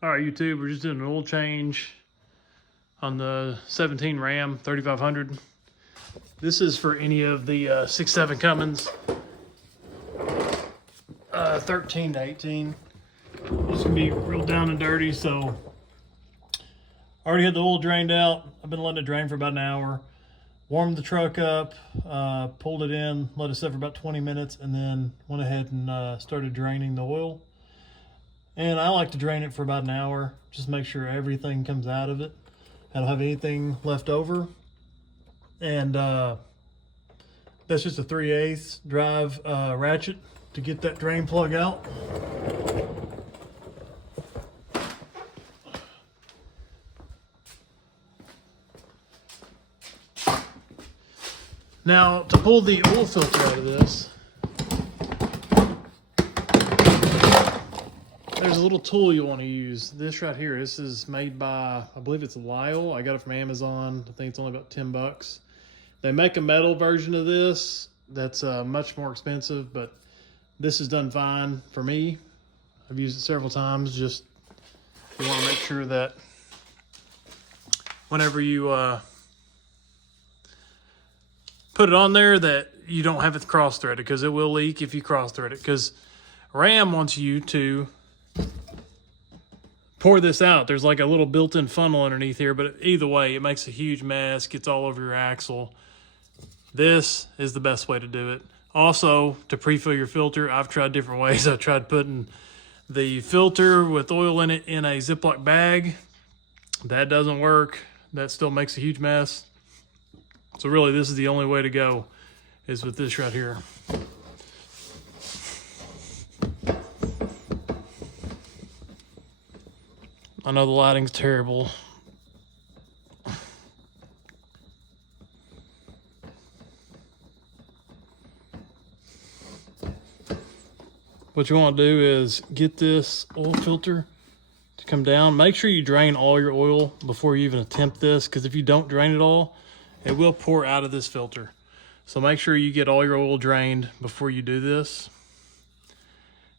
All right, YouTube, we're just doing an oil change on the 17 Ram 3500. This is for any of the 6.7 Cummins, 13 to 18. It's gonna be real down and dirty, so I already had the oil drained out. I've been letting it drain for about an hour. Warmed the truck up, pulled it in, let it sit for about 20 minutes, and then went ahead and started draining the oil. And I like to drain it for about an hour, just make sure everything comes out of it. I don't have anything left over. And that's just a 3/8 drive ratchet to get that drain plug out. Now, to pull the oil filter out of this, there's a little tool you want to use. This right here, this is made by, I believe it's Lyle. I got it from Amazon. I think it's only about 10 bucks. They make a metal version of this that's much more expensive, but this is done fine for me. I've used it several times. Just, you want to make sure that whenever you put it on there that you don't have it cross-threaded, because it will leak if you cross-thread it, because Ram wants you to pour this out. There's like a little built-in funnel underneath here, but either way, it makes a huge mess, gets all over your axle. This is the best way to do it. Also, to pre-fill your filter, I've tried different ways. I've tried putting the filter with oil in it in a Ziploc bag. That doesn't work. That still makes a huge mess. So really, this is the only way to go, is with this right here. I know the lighting's terrible. What you want to do is get this oil filter to come down. Make sure you drain all your oil before you even attempt this, because if you don't drain it all, it will pour out of this filter. So make sure you get all your oil drained before you do this.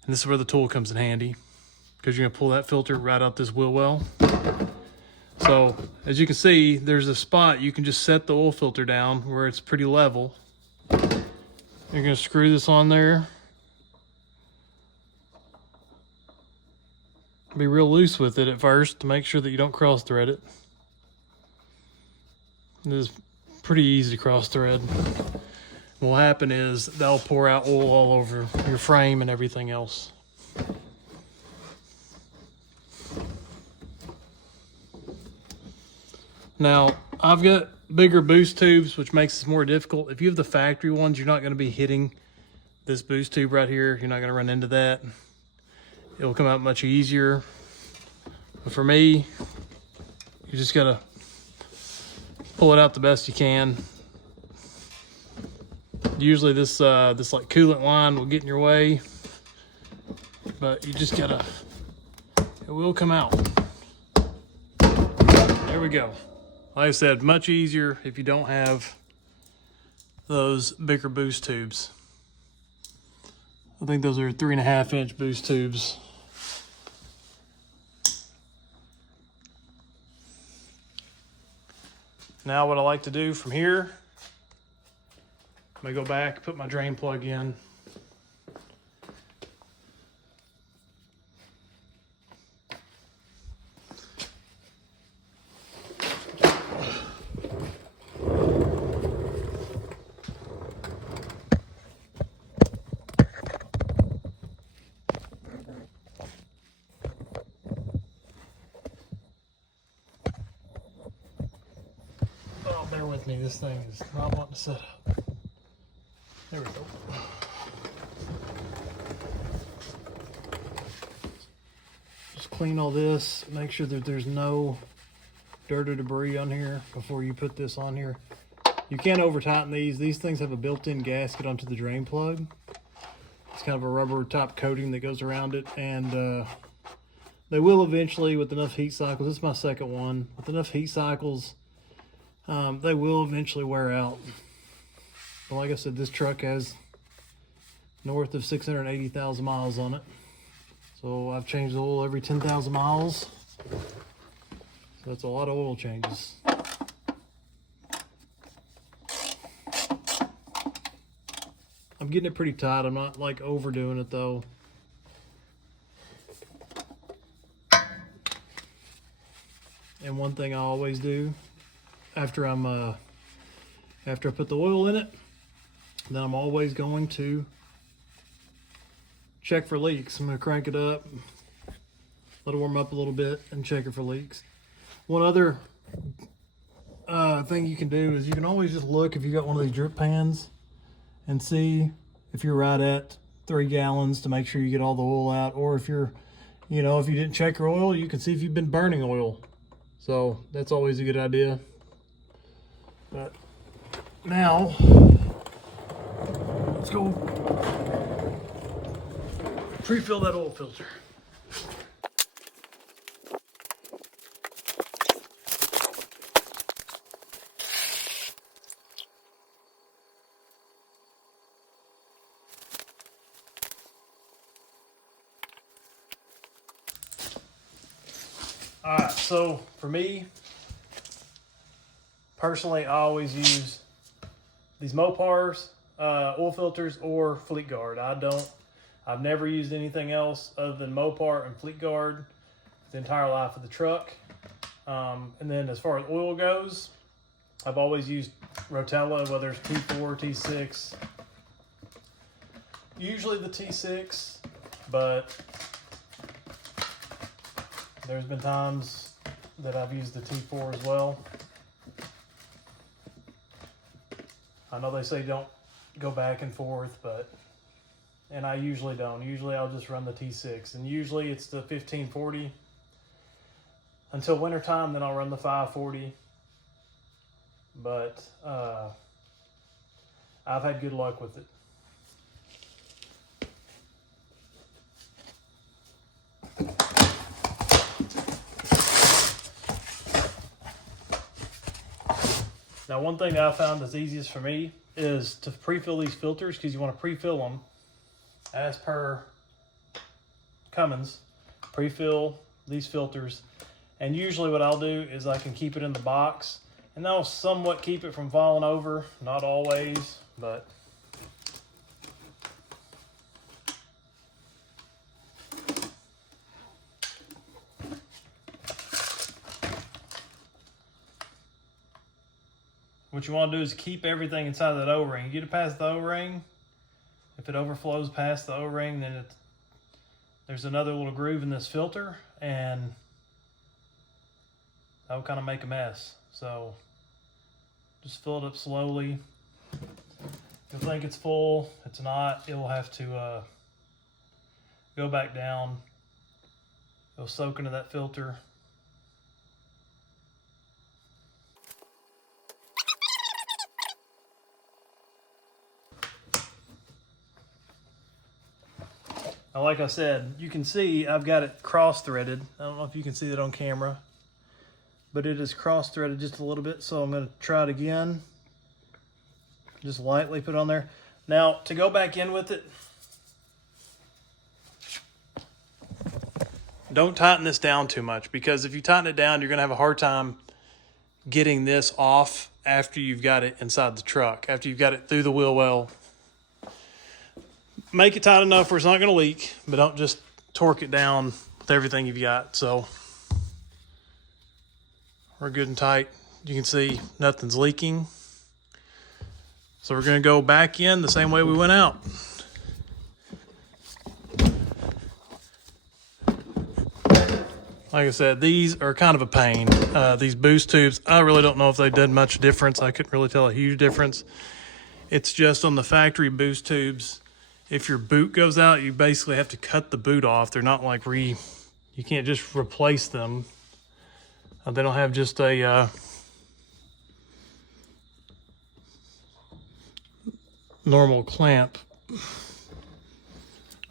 And this is where the tool comes in handy, because you're gonna pull that filter right out this wheel well. So as you can see, there's a spot you can just set the oil filter down where it's pretty level. You're gonna screw this on there. Be real loose with it at first to make sure that you don't cross thread it. This is pretty easy to cross thread. What will happen is that'll pour out oil all over your frame and everything else. Now, I've got bigger boost tubes, which makes this more difficult. If you have the factory ones, you're not going to be hitting this boost tube right here. You're not going to run into that. It'll come out much easier. But for me, you just got to pull it out the best you can. Usually this like coolant line will get in your way, but you just gotta, it will come out. There we go. Like I said, much easier if you don't have those bigger boost tubes. I think those are 3.5-inch boost tubes. Now what I like to do from here, I'm gonna go back, put my drain plug in. Oh, bear with me, this thing is not wanting to set up. There we go. Just clean all this, make sure that there's no dirt or debris on here before you put this on here. You can't over tighten these. These things have a built-in gasket onto the drain plug. It's kind of a rubber top coating that goes around it, and they will eventually, with enough heat cycles, this is my second one, with enough heat cycles, they will eventually wear out. But like I said, this truck has north of 680,000 miles on it. So I've changed the oil every 10,000 miles. So that's a lot of oil changes. I'm getting it pretty tight. I'm not like overdoing it though. And one thing I always do after I put the oil in it, then I'm always going to check for leaks. I'm going to crank it up, let it warm up a little bit, and check it for leaks. One other thing you can do is you can always just look if you got one of these drip pans and see if you're right at 3 gallons to make sure you get all the oil out. Or if you're, you know, if you didn't check your oil, you can see if you've been burning oil. So that's always a good idea. But now, let's go pre-fill that oil filter. All right, so for me, personally, I always use these Mopars, oil filters, or Fleet Guard. I've never used anything else other than Mopar and Fleet Guard the entire life of the truck. And then as far as oil goes, I've always used Rotella, whether it's T4, T6. Usually the T6, but there's been times that I've used the T4 as well. I know they say don't go back and forth, and I usually don't. Usually I'll just run the T6, and usually it's the 1540 until wintertime, then I'll run the 540. But I've had good luck with it. Now, one thing that I found that's easiest for me is to pre-fill these filters, because you want to pre-fill them as per Cummins. Pre-fill these filters, and usually what I'll do is I can keep it in the box, and that'll somewhat keep it from falling over. Not always, but what you want to do is keep everything inside of that O-ring. You get it past the O-ring. If it overflows past the O-ring, then there's another little groove in this filter, and that'll kind of make a mess. So just fill it up slowly. You'll think it's full. It's not. It will have to go back down. It'll soak into that filter. Now, like I said, you can see I've got it cross-threaded. I don't know if you can see that on camera, but it is cross-threaded just a little bit, so I'm going to try it again. Just lightly put it on there. Now, to go back in with it, don't tighten this down too much, because if you tighten it down, you're going to have a hard time getting this off after you've got it inside the truck, after you've got it through the wheel well. Make it tight enough where it's not going to leak, but don't just torque it down with everything you've got. So we're good and tight. You can see nothing's leaking. So we're going to go back in the same way we went out. Like I said, these are kind of a pain. These boost tubes, I really don't know if they did much difference. I couldn't really tell a huge difference. It's just on the factory boost tubes. If your boot goes out, you basically have to cut the boot off. They're not like you can't just replace them. They don't have just a normal clamp.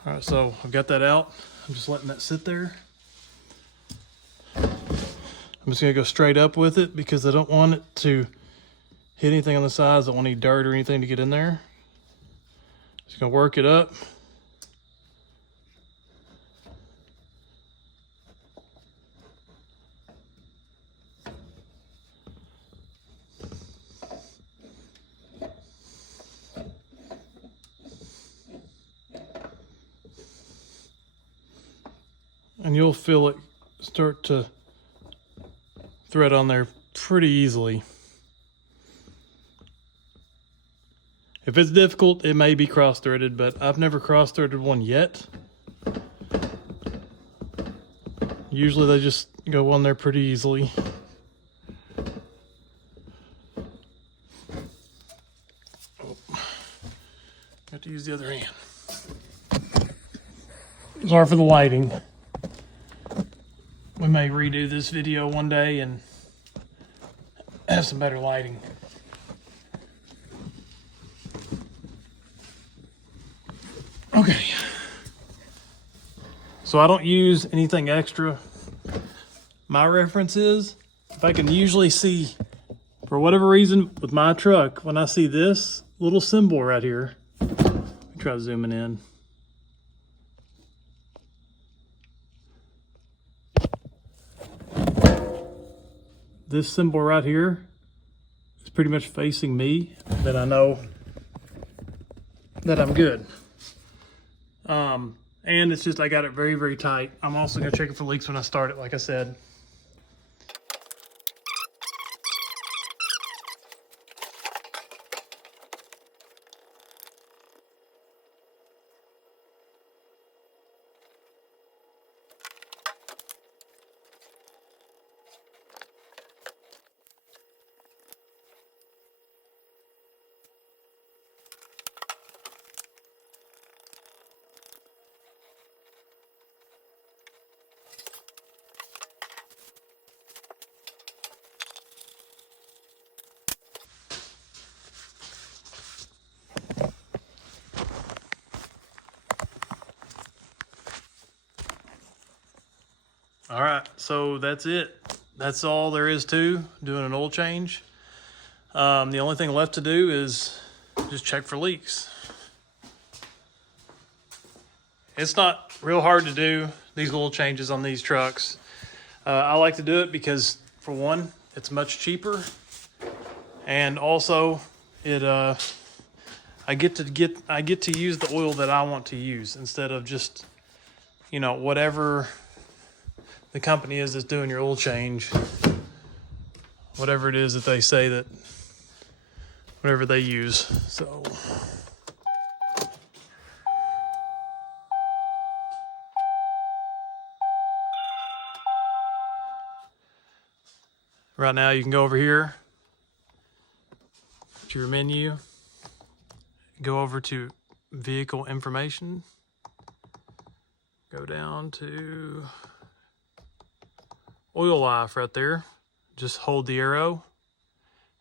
All right, so I've got that out. I'm just letting that sit there. I'm just gonna go straight up with it because I don't want it to hit anything on the sides. I don't want any dirt or anything to get in there. Just gonna work it up. and you'll feel it start to thread on there pretty easily. If it's difficult, it may be cross-threaded, but I've never cross-threaded one yet. Usually they just go on there pretty easily. Oh. Got to use the other hand. Sorry for the lighting. We may redo this video one day and have some better lighting. Okay. So I don't use anything extra. My reference is, if I can usually see, for whatever reason with my truck, when I see this little symbol right here, let me try zooming in. This symbol right here is pretty much facing me, then I know that I'm good. And it's just, I got it very, very tight. I'm also gonna check it for leaks when I start it, like I said. All right, so that's it. That's all there is to doing an oil change. The only thing left to do is just check for leaks. It's not real hard to do these oil changes on these trucks. I like to do it because, for one, it's much cheaper, and also I get to use the oil that I want to use instead of just, you know, whatever the company is that's doing your oil change, whatever it is that they say that, whatever they use. So right now you can go over here to your menu, go over to vehicle information, go down to oil life right there. Just hold the arrow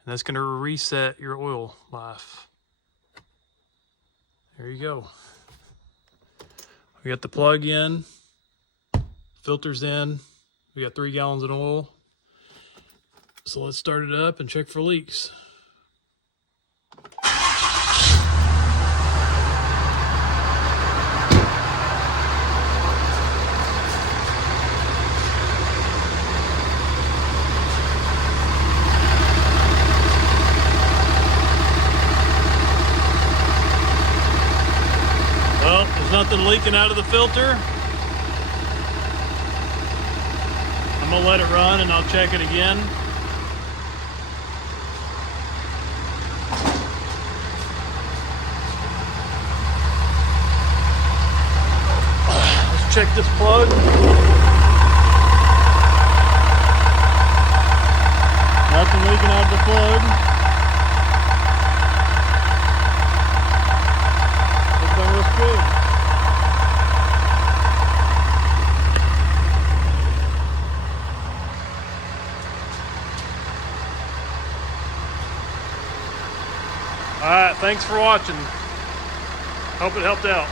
and that's going to reset your oil life. There you go. We got the plug in, filters in, we got 3 gallons of oil. So let's start it up and check for leaks. Well, there's nothing leaking out of the filter. I'm gonna let it run and I'll check it again. Let's check this plug. Nothing leaking out of the plug. Everything looks good. All right, thanks for watching. Hope it helped out.